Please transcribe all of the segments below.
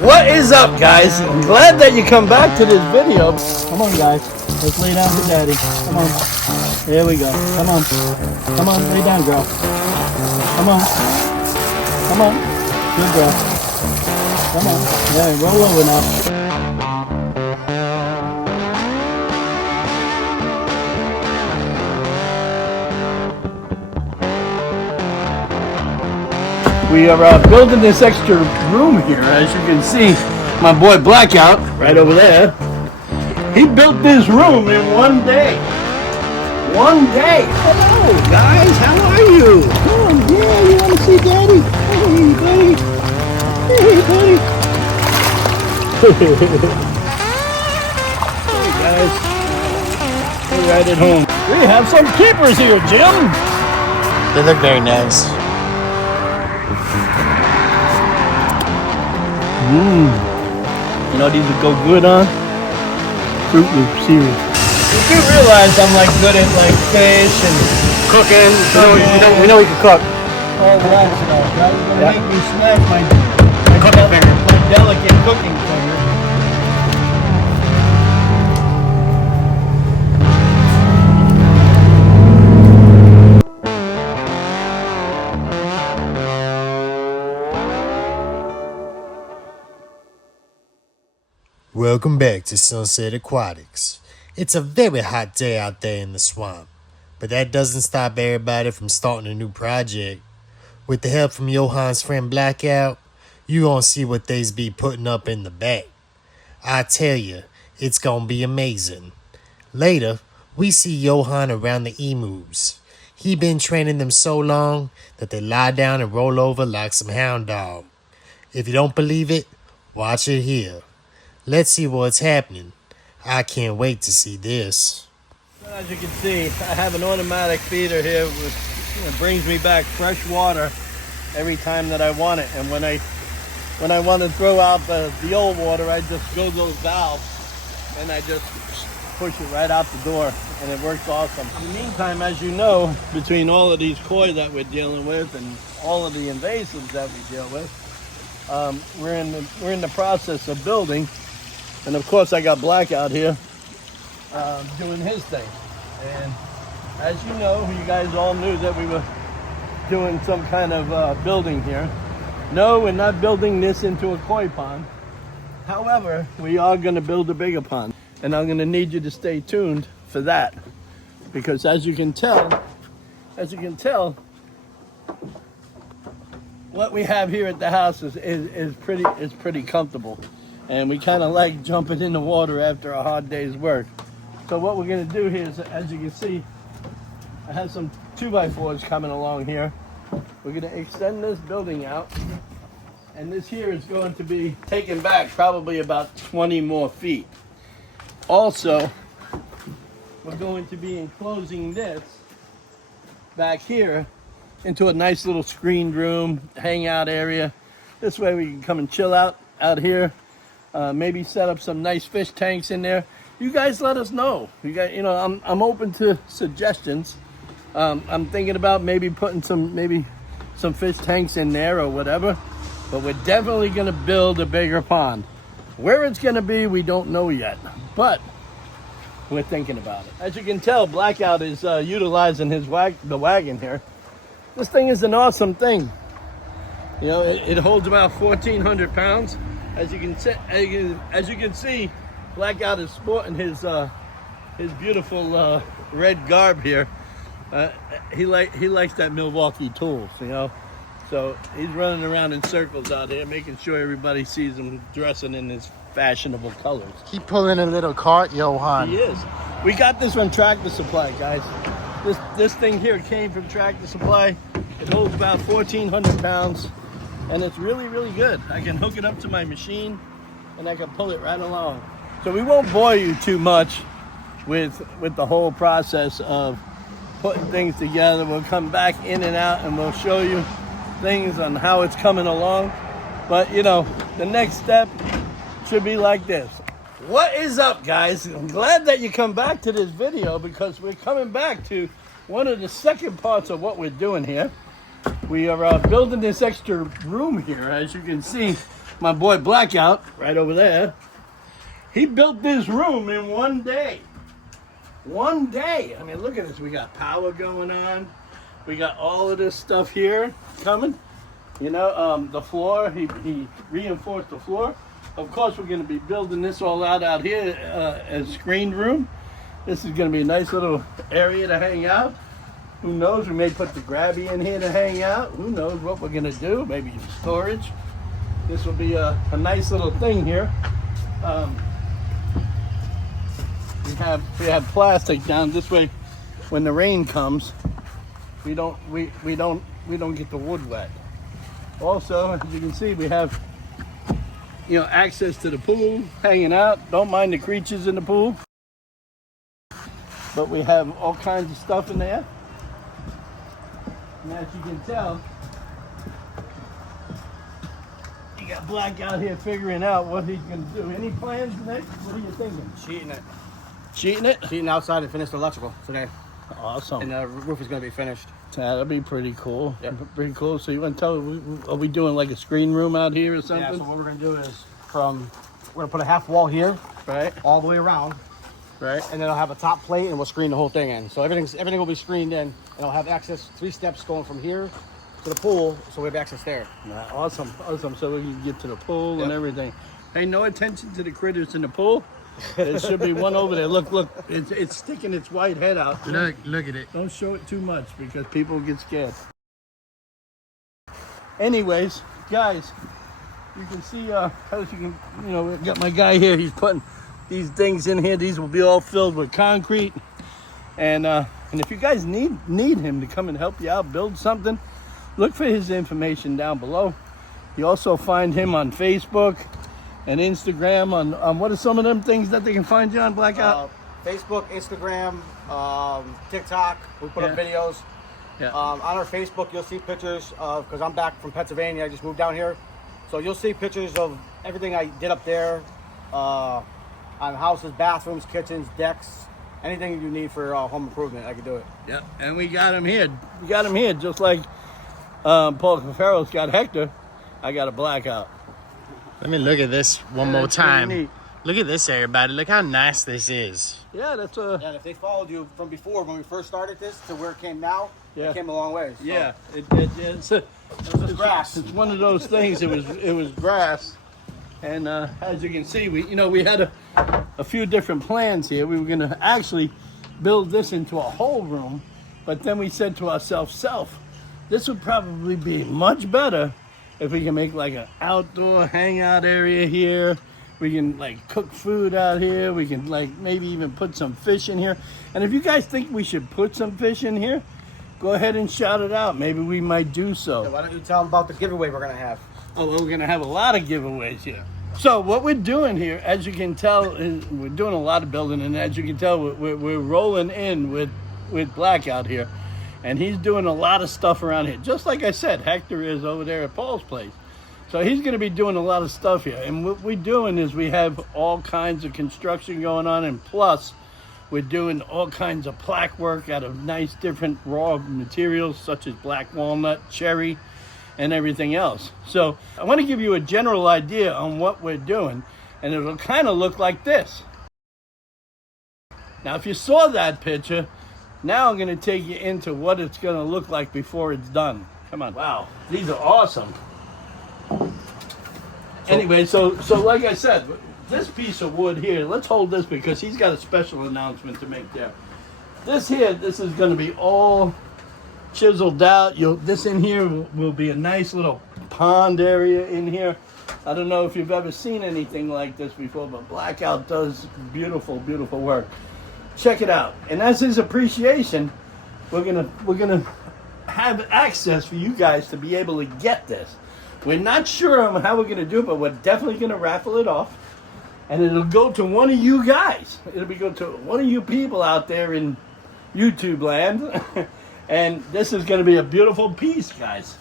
What is up, guys? I'm glad that you come back to this video. Come on, guys. Let's lay down for daddy. Come on. There we go. Come on. Come on, lay down, girl. Come on. Come on. Good girl. Come on. Yeah, roll over now. We are building this extra room here. As you can see, my boy Blackout, right over there, he built this room in one day. One day. Hello, guys. How are you? Oh, yeah, you want to see daddy? Hey, buddy. Hey, buddy. Hey, guys. We're right at home. We have some keepers here, Jim. They look very nice. You know these would go good on? Fruit Loop cereal. You do realize I'm like good at like fish and cooking. We know we can cook. All that stuff. That was going to make me snap my Delicate cooking finger. Welcome back to Sunset Aquatics. It's a very hot day out there in the swamp, but that doesn't stop everybody from starting a new project. With the help from Johan's friend Blackout, you gonna see what they's be putting up in the back. I tell you, it's gonna be amazing. Later, we see Johan around the emus. He been training them so long that they lie down and roll over like some hound dog. If you don't believe it, watch it here. Let's see what's happening. I can't wait to see this. As you can see, I have an automatic feeder here which brings me back fresh water every time that I want it. And when I want to throw out the old water, I just go to those valves and I just push it right out the door, and it works awesome. In the meantime, as you know, between all of these koi that we're dealing with and all of the invasives that we deal with, we're in the process of building. And of course, I got Blackout here doing his thing. And as you know, you guys all knew that we were doing some kind of building here. No, we're not building this into a koi pond. However, we are going to build a bigger pond. And I'm going to need you to stay tuned for that. Because as you can tell, what we have here at the house is pretty comfortable. And we kind of like jumping in the water after a hard day's work. So what we're going to do here is, as you can see, I have some 2x4s coming along here. We're going to extend this building out. And this here is going to be taken back probably about 20 more feet. Also, we're going to be enclosing this back here into a nice little screened room, hangout area. This way we can come and chill out here. Maybe set up some nice fish tanks in there. You guys let us know. I'm open to suggestions. I'm thinking about maybe putting some fish tanks in there or whatever. But we're definitely going to build a bigger pond. Where it's going to be, we don't know yet. But we're thinking about it. As you can tell, Blackout is utilizing the wagon here. This thing is an awesome thing. You know, it holds about 1,400 pounds. As you can see, Blackout is sporting his beautiful red garb here. He likes that Milwaukee tools, you know. So he's running around in circles out here, making sure everybody sees him dressing in his fashionable colors. Keep pulling a little cart, Johan. He is. We got this from Tractor Supply, guys. This thing here came from Tractor Supply. It holds about 1,400 pounds. And it's really, really good. I can hook it up to my machine and I can pull it right along. So we won't bore you too much with the whole process of putting things together. We'll come back in and out and we'll show you things on how it's coming along. But you know, the next step should be like this. What is up, guys? I'm glad that you come back to this video because we're coming back to one of the second parts of what we're doing here. We are building this extra room here. As you can see, my boy Blackout, right over there, he built this room in one day. One day. I mean, look at this. We got power going on. We got all of this stuff here coming. You know, the floor, he reinforced the floor. Of course, we're going to be building this all out here as screened room. This is going to be a nice little area to hang out. Who knows? We may put the grabby in here to hang out. Who knows what we're going to do? Maybe storage. This will be a nice little thing here. We have plastic down this way. When the rain comes, we don't get the wood wet. Also, as you can see, we have access to the pool, hanging out. Don't mind the creatures in the pool, but we have all kinds of stuff in there. And as you can tell, you got Blackout here figuring out what he's going to do. Any plans next? What are you thinking? Sheeting it. Sheeting it? Sheeting outside and finish the electrical today. Awesome. And the roof is going to be finished. That'll be pretty cool. Yep. Pretty cool. So you want to tell, are we doing like a screen room out here or something? Yeah, so what we're going to do is we're going to put a half wall here, Right. all the way around, Right. and then I'll have a top plate and we'll screen the whole thing in. So everything will be screened in, and I'll have access, 3 steps going from here to the pool, so we have access there. Yeah, awesome. So we can get to the pool and Yep. everything. Hey, no attention to the critters in the pool. There should be one over there. Look, it's sticking its white head out. Look at it. Don't show it too much because people get scared. Anyways, guys, you can see as you can, we got my guy here. He's putting these things in here. These will be all filled with concrete. And if you guys need him to come and help you out, build something, look for his information down below. You also find him on Facebook and Instagram. On what are some of them things that they can find you on, Blackout? Facebook, Instagram, TikTok. We put up videos. Yeah. On our Facebook, you'll see pictures of, because I'm back from Pennsylvania, I just moved down here. So you'll see pictures of everything I did up there, on houses, bathrooms, kitchens, decks, anything you need for home improvement, I can do it. Yep. And we got him here. We got him here just like Paul Cafaro's got Hector. I got a Blackout. Let me look at this one more That's pretty time. neat. Look at this, everybody. Look how nice this is. Yeah, that's And if they followed you from before, when we first started this, to where it came now, it came a long way. So yeah. It's just grass. It's one of those things. It was grass, and as you can see, we had a few different plans here. We were going to actually build this into a whole room, but then we said to ourselves, this would probably be much better if we can make like an outdoor hangout area here. We can like cook food out here. We can like maybe even put some fish in here. And if you guys think we should put some fish in here, go ahead and shout it out. Maybe we might do so. Yeah, why don't you tell them about the giveaway we're going to have? Oh, well, we're going to have a lot of giveaways here. So what we're doing here, as you can tell, is we're doing a lot of building. And as you can tell, we're rolling in with Blackout here. And he's doing a lot of stuff around here. Just like I said, Hector is over there at Paul's place. So he's going to be doing a lot of stuff here. And what we're doing is we have all kinds of construction going on. And plus, we're doing all kinds of plaque work out of nice different raw materials, such as black walnut, cherry, and everything else. So I want to give you a general idea on what we're doing. And it'll kind of look like this. Now, if you saw that picture, now I'm going to take you into what it's going to look like before it's done. Come on. Wow, these are awesome. Anyway, so like I said, this piece of wood here, let's hold this because he's got a special announcement to make there. This is going to be all chiseled out. This in here will be a nice little pond area in here. I don't know if you've ever seen anything like this before, but Blackout does beautiful, beautiful work. Check it out. And as his appreciation, we're gonna have access for you guys to be able to get this. We're not sure on how we're gonna do it, but we're definitely gonna raffle it off. And it'll go to one of you guys. It'll go to one of you people out there in YouTube land. And this is gonna be a beautiful piece, guys.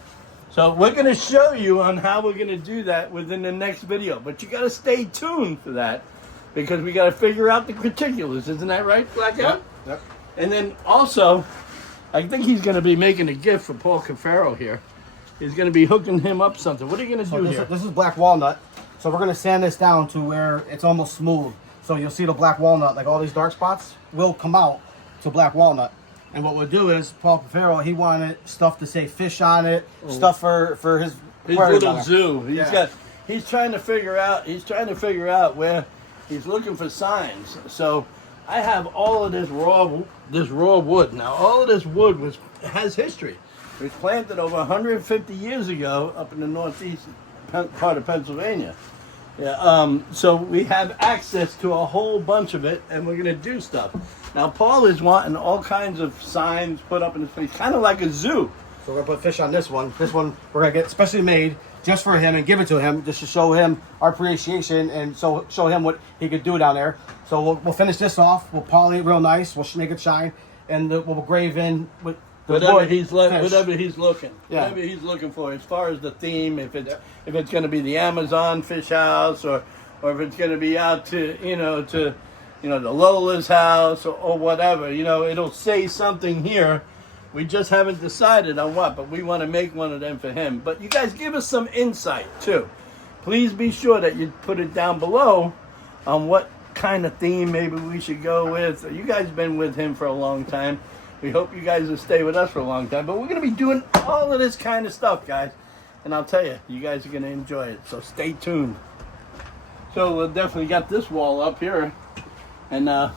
So we're gonna show you on how we're gonna do that within the next video. But you gotta stay tuned for that because we gotta figure out the particulars. Isn't that right, Blackout? Yep. And then also, I think he's gonna be making a gift for Paul Cafaro here. is going to be hooking him up something. What are you going to do here? This is black walnut. So we're going to sand this down to where it's almost smooth. So you'll see the black walnut, like all these dark spots, will come out to black walnut. And what we'll do is, Paul Pafero, he wanted stuff to say fish on it, stuff for his little zoo. He's trying to figure out where he's looking for signs. So I have all of this raw wood. Now all of this wood has history. It was planted over 150 years ago up in the northeast part of Pennsylvania. Yeah, so we have access to a whole bunch of it, and we're going to do stuff. Now, Paul is wanting all kinds of signs put up in his face, kind of like a zoo. So we're going to put fish on this one. This one we're going to get specially made just for him and give it to him, just to show him our appreciation and so show him what he could do down there. So we'll finish this off. We'll poly it real nice. We'll make it shine, and we'll grave in with whatever he's looking. Yeah. Whatever he's looking for, as far as the theme, if it's going to be the Amazon fish house, or if it's going to be out to the Lola's house or whatever, it'll say something here. We just haven't decided on what, but we want to make one of them for him. But you guys give us some insight too. Please be sure that you put it down below on what kind of theme maybe we should go with. You guys have been with him for a long time. We hope you guys will stay with us for a long time. But we're going to be doing all of this kind of stuff, guys. And I'll tell you, you guys are going to enjoy it. So stay tuned. So we'll definitely got this wall up here. And I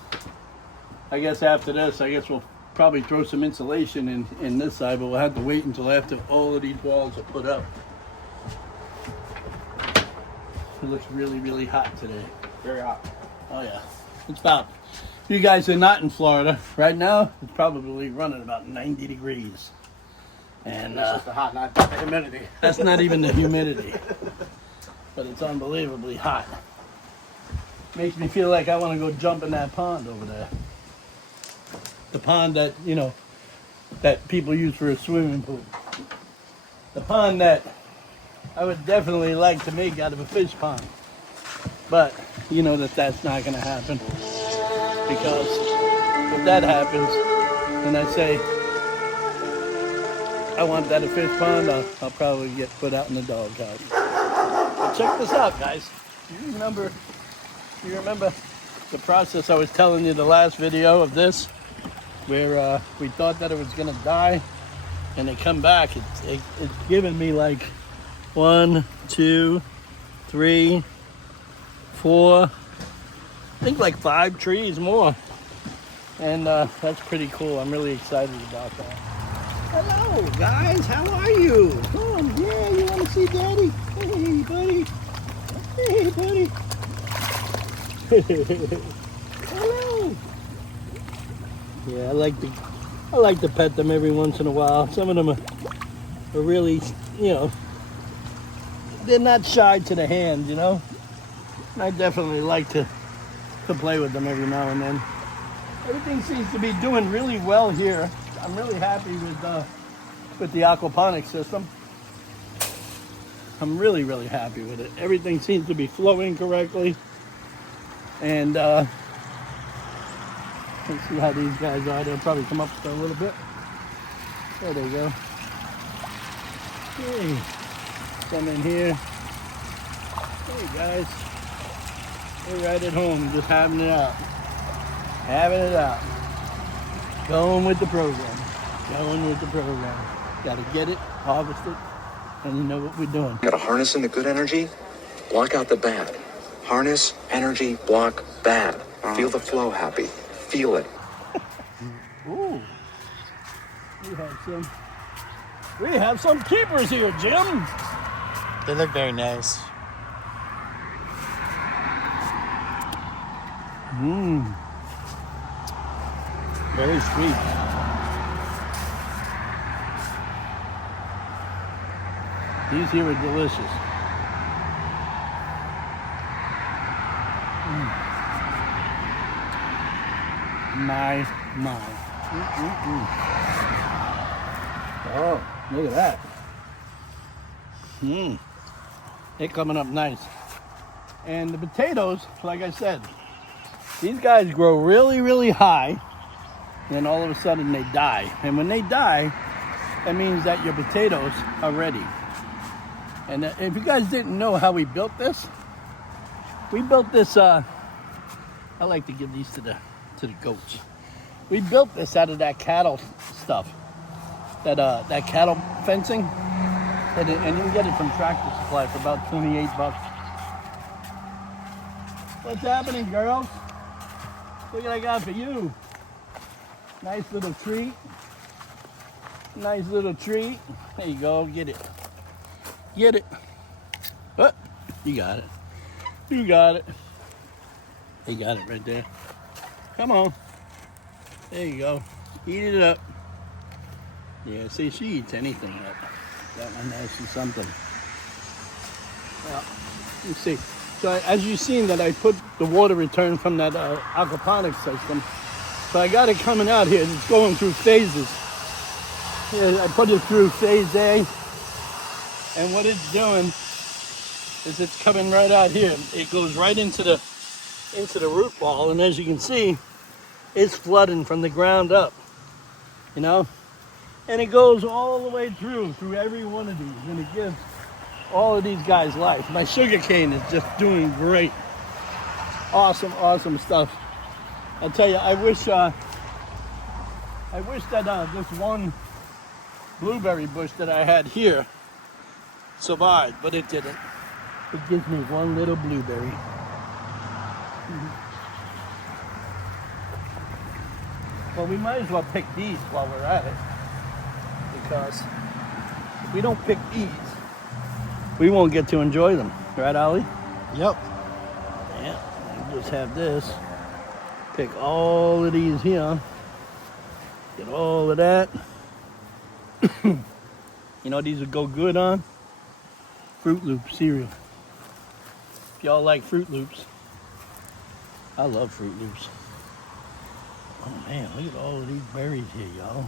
guess after this, we'll probably throw some insulation in this side. But we'll have to wait until after all of these walls are put up. It looks really, really hot today. Very hot. Oh, yeah. It's about... If you guys are not in Florida right now, it's probably running about 90 degrees. And that's just the hot, not the humidity. That's not even the humidity. But it's unbelievably hot. Makes me feel like I want to go jump in that pond over there. The pond that, that people use for a swimming pool. The pond that I would definitely like to make out of a fish pond. But you know that's not going to happen. Because if that happens, and I say, I want that a fish pond, I'll probably get put out in the doghouse. But check this out, guys. Do you remember the process I was telling you the last video of this, where we thought that it was going to die, and it come back? It's given me like 1, 2, 3, 4, I think like 5 trees more, and that's pretty cool. I'm really excited about that. Hello guys, how are you? Come, yeah, you want to see Daddy? Hey buddy, hey buddy. Hello. Yeah, I like to pet them every once in a while. Some of them are really, they're not shy to the hand, I definitely like to play with them every now and then. Everything seems to be doing really well here. I'm really happy with the aquaponic system. I'm really, really happy with it. Everything seems to be flowing correctly. And let's see how these guys are. They'll probably come up a little bit. There they go. Hey, come in here. Hey guys. We're right at home, just having it out. Having it out. Going with the program. Going with the program. Got to get it, harvest it, and you know what we're doing. Got to harness in the good energy, block out the bad. Harness, energy, block, bad. Feel the flow, happy. Feel it. Ooh. We have some keepers here, Jim. They look very nice. Very sweet. These here are delicious. My. Oh, look at that. They're coming up nice. And the potatoes, like I said, these guys grow really, really high. Then all of a sudden they die. And when they die, that means that your potatoes are ready. And if you guys didn't know how we built this, I like to give these to the goats. We built this out of that cattle stuff, that cattle fencing, and you can get it from Tractor Supply for about 28 bucks. What's happening, girls? Look what I got for you. Nice little treat. Nice little treat. There you go, get it. Get it. Oh, you got it. You got it. You got it right there. Come on. There you go. Eat it up. Yeah, see, she eats anything up. That one nasty something. Well, you see. So as you've seen that I put the water return from that aquaponic system. So I got it coming out here. It's going through phases. Yeah, I put it through phase A. And what it's doing is it's coming right out here. It goes right into the root ball, and as you can see, it's flooding from the ground up, you know? And it goes all the way through every one of these, and it gives all of these guys life. My sugar cane is just doing great. Awesome, awesome stuff. I'll tell you, I wish that this one blueberry bush that I had here survived, but it didn't. It gives me one little blueberry. Well, we might as well pick these while we're at it, because if we don't pick these, we won't get to enjoy them. Right, Ollie? Yep. Yeah, we'll just have this. Pick all of these here. Get all of that. You know these would go good on? Fruit Loops cereal. If y'all like Fruit Loops, I love Fruit Loops. Oh man, look at all of these berries here, y'all.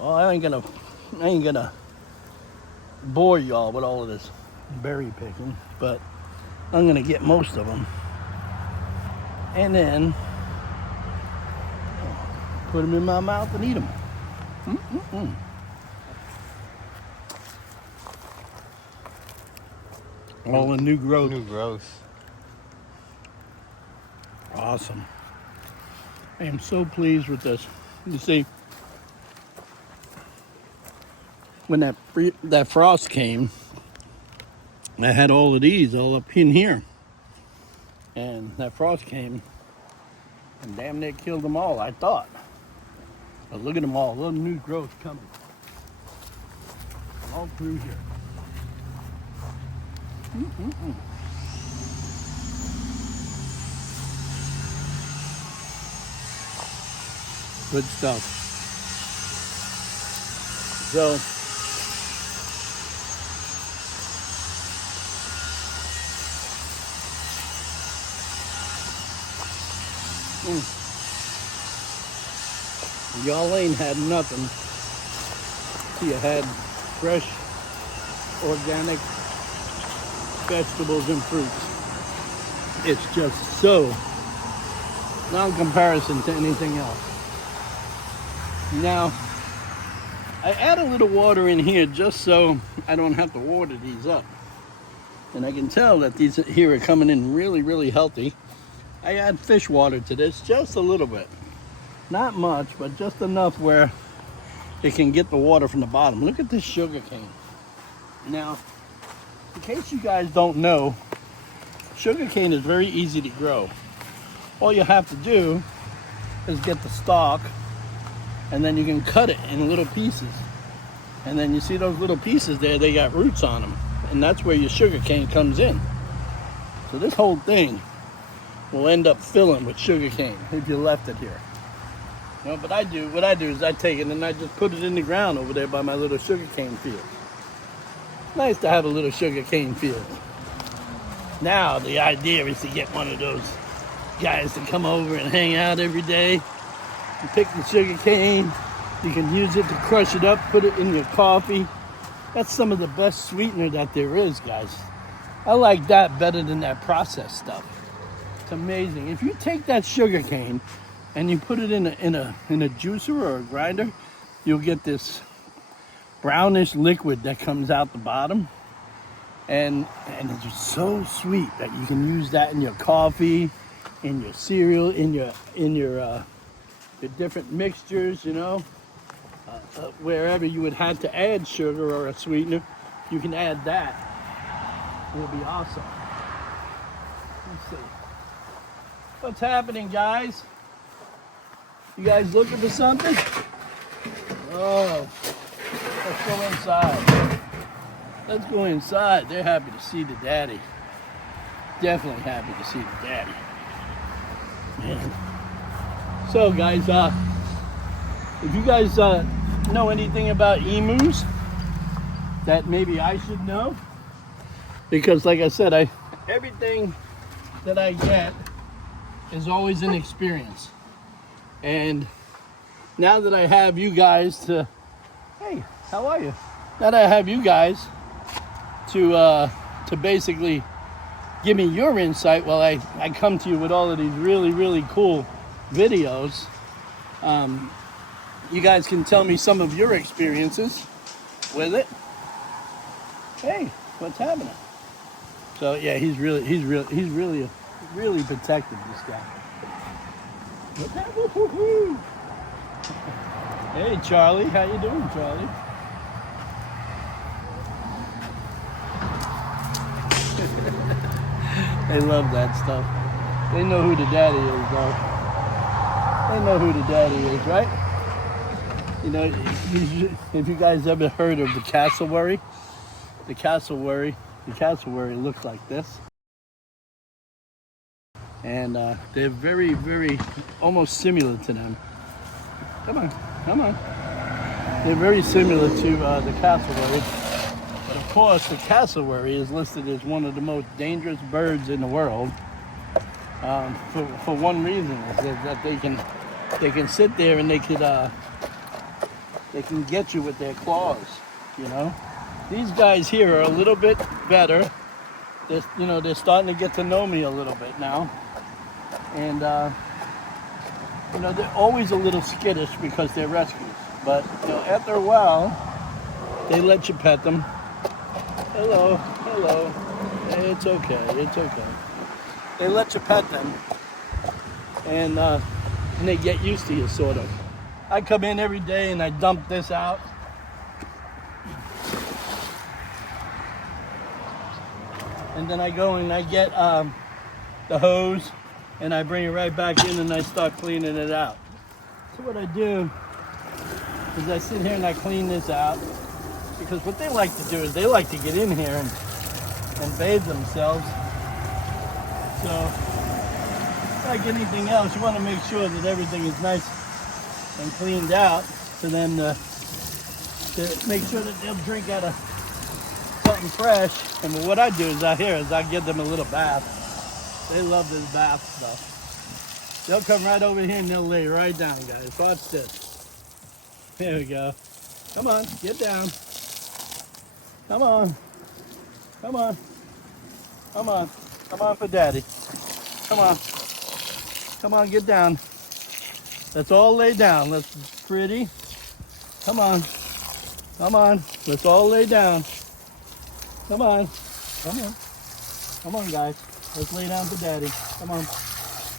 Oh, I ain't gonna bore y'all with all of this berry picking, but I'm gonna get most of them, and then put them in my mouth and eat them. All the new growth. New growth. Awesome. I am so pleased with this. You see, when that frost came, I had all of these all up in here. And that frost came and damn near killed them all, I thought. But look at them all, little new growth coming. All through here. Good stuff. So, y'all ain't had nothing till you had fresh, organic vegetables and fruits. It's just so non-comparison to anything else. Now, I add a little water in here just so I don't have to water these up. And I can tell that these here are coming in really, really healthy. I add fish water to this, just a little bit. Not much, but just enough where it can get the water from the bottom. Look at this sugar cane. Now, in case you guys don't know, sugar cane is very easy to grow. All you have to do is get the stalk, and then you can cut it in little pieces. And then you see those little pieces there, they got roots on them. And that's where your sugar cane comes in. So this whole thing will end up filling with sugar cane if you left it here. You know, but what I do is I take it and I just put it in the ground over there by my little sugar cane field. Nice to have a little sugar cane field. Now the idea is to get one of those guys to come over and hang out every day. You pick the sugar cane, you can use it to crush it up, put it in your coffee. That's some of the best sweetener that there is, guys. I like that better than that processed stuff. It's amazing. If you take that sugar cane and you put it in a juicer or a grinder, you'll get this brownish liquid that comes out the bottom. And it's just so sweet that you can use that in your coffee, in your cereal, in your different mixtures, you know. Wherever you would have to add sugar or a sweetener, you can add that. It'll be awesome. Let's see. What's happening, guys? You guys looking for something? Oh, let's go inside. Let's go inside. They're happy to see the daddy. Definitely happy to see the daddy. Man. So, guys, if you guys know anything about emus that maybe I should know, because like I said, everything that I get is always an experience. And now that I have you guys to, hey, how are you? Now that I have you guys to basically give me your insight while I come to you with all of these really, really cool videos, you guys can tell me some of your experiences with it. Hey, what's happening? So yeah, he's really protective, this guy. What's happening? Hey Charlie, how you doing, Charlie? They love that stuff. They know who the daddy is, though. They know who the daddy is, right? You know, if you guys ever heard of the cassowary, the cassowary looks like this. And they're very, very, almost similar to them. Come on, come on. They're very similar to the cassowary. But of course, the cassowary is listed as one of the most dangerous birds in the world. For one reason, is that they can sit there and they can get you with their claws. You know, these guys here are a little bit better. They're starting to get to know me a little bit now, and they're always a little skittish because they're rescues. But after a while, they let you pet them. Hello, hello. It's okay, it's okay. They let you pet them, and they get used to you, sort of. I come in every day and I dump this out. And then I go and I get the hose and I bring it right back in and I start cleaning it out. So what I do is I sit here and I clean this out, because what they like to do is they like to get in here and bathe themselves. So, like anything else, you want to make sure that everything is nice and cleaned out for them to make sure that they'll drink out of something fresh. And what I do is I give them a little bath. They love this bath stuff. They'll come right over here and they'll lay right down, guys. Watch this. There we go. Come on, get down. Come on. Come on. Come on. Come on for daddy. Come on. Come on, get down. Let's all lay down. Let's pretty. Come on. Come on. Let's all lay down. Come on. Come on. Come on, guys. Let's lay down for daddy. Come on.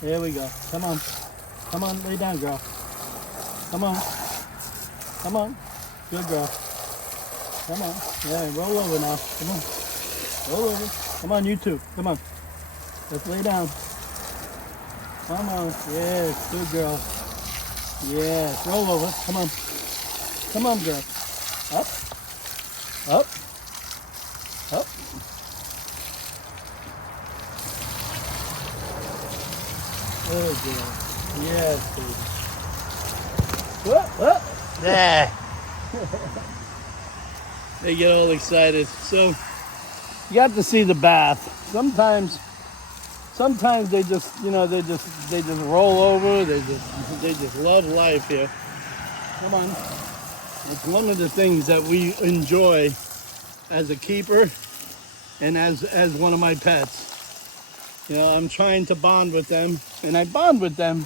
There we go. Come on. Come on, lay down, girl. Come on. Come on. Good girl. Come on. Yeah, roll over now. Come on. Roll over. Come on, you two. Come on. Let's lay down. Come on. Yes, good girl. Yes, roll over. Come on. Come on, girl. Up. Up. Up. Good girl. Yes, baby. What? Yeah. They get all excited. So you got to see the bath. Sometimes they just roll over. They just love life here. Come on. It's one of the things that we enjoy as a keeper and as one of my pets. I'm trying to bond with them, and I bond with them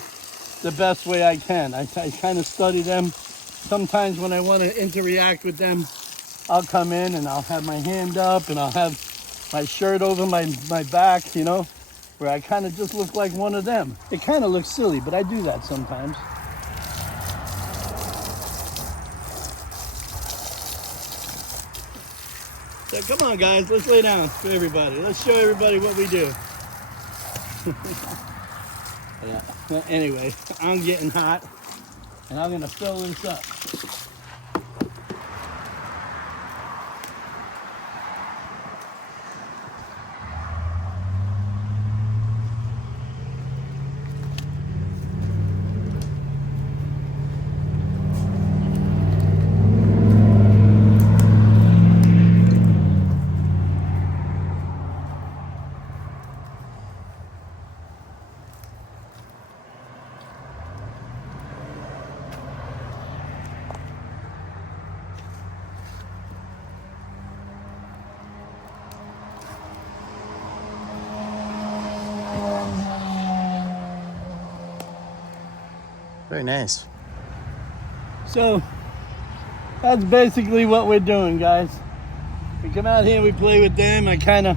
the best way I can. I kind of study them. Sometimes when I want to interact with them, I'll come in and I'll have my hand up and I'll have my shirt over my back, you know, where I kind of just look like one of them. It kind of looks silly, but I do that sometimes. So come on, guys, let's lay down for everybody. Let's show everybody what we do. Yeah. Well, anyway, I'm getting hot, and I'm gonna fill this up. Very nice. So that's basically what we're doing, guys. We come out here, we play with them. I kind of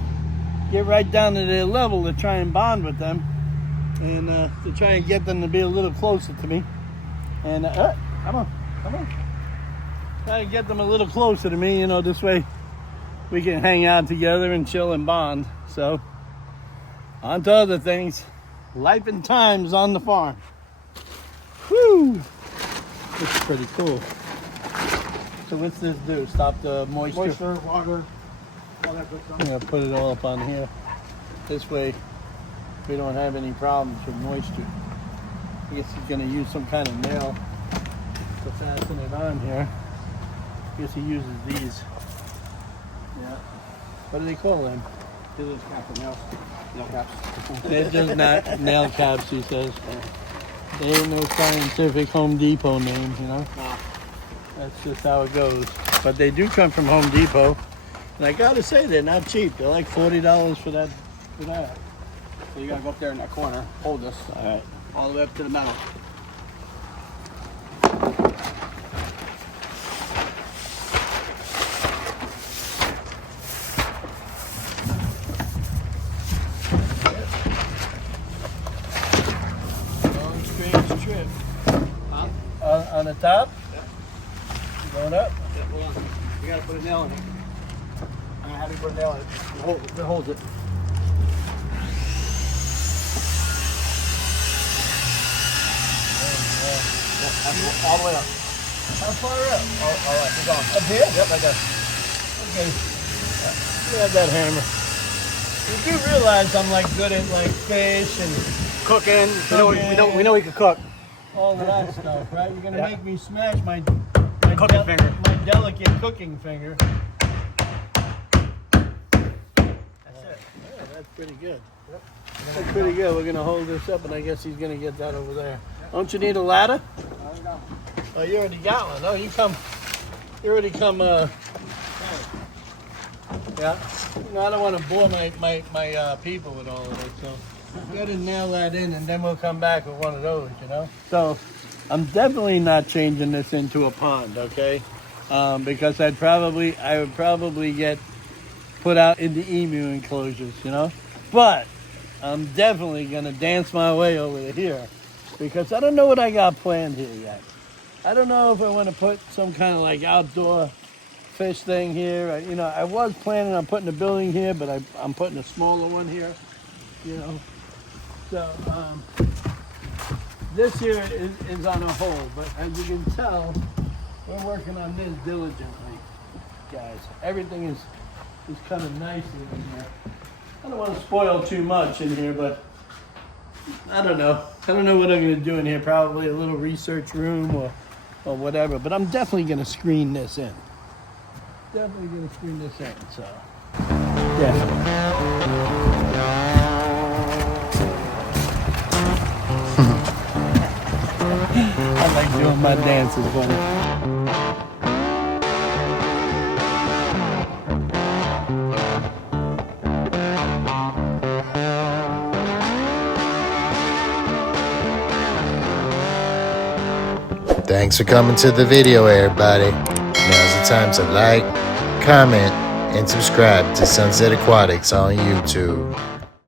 get right down to their level to try and bond with them, and to try and get them to be a little closer to me. And come on. Try to get them a little closer to me, you know, this way we can hang out together and chill and bond. So on to other things. Life and times on the farm. Whew! This is pretty cool. So what's this do? Stop the moisture? Moisture, water, all that good stuff. I'm gonna put it all up on here. This way we don't have any problems with moisture. I guess he's gonna use some kind of nail to fasten it on here. I guess he uses these. Yeah. What do they call them? These are just caps, nail caps. They're just not nail caps, he says. They ain't no scientific Home Depot name, you know? Nah. That's just how it goes. But they do come from Home Depot. And I gotta say, they're not cheap. They're like $40 for that. So you gotta go up there in that corner, hold this, Alright. all the way up to the metal. Long, strange trip. Huh? On the top? Yep. Going up? Yeah, hold on. You gotta put a nail in it. I'm gonna have you put a nail in it. It holds it. Yeah, all the way up. How far up? All right, keep going. Up here? Yep, right there. Okay. We have that hammer. You do realize I'm like good at like fish and Cooking. We know we can cook. all of that stuff, right? You're gonna Yeah. make me smash my Cooking finger. my delicate cooking finger. That's it. Yeah, that's pretty good. That's pretty good. We're gonna hold this up, and I guess he's gonna get that over there. Don't you need a ladder? Oh, you already got one. Oh, you already come. Yeah. No, I don't want to bore my people with all of it. So go ahead and nail that in, and then we'll come back with one of those. You know. So I'm definitely not changing this into a pond, okay? Because I would probably get put out in the emu enclosures, you know. But I'm definitely gonna dance my way over to here because I don't know what I got planned here yet. I don't know if I want to put some kind of like outdoor fish thing here. You know, I was planning on putting a building here, but I'm putting a smaller one here, you know. So this here is on a hold, but as you can tell, we're working on this diligently, guys. Everything is kind of nicely in here. I don't want to spoil too much in here, but I don't know. I don't know what I'm going to do in here. Probably a little research room or whatever. But I'm definitely going to screen this in. Definitely going to screen this in. So, definitely. I like doing my dances, buddy. Thanks for coming to the video, everybody. Now's the time to like, comment, and subscribe to Sunset Aquatics on YouTube.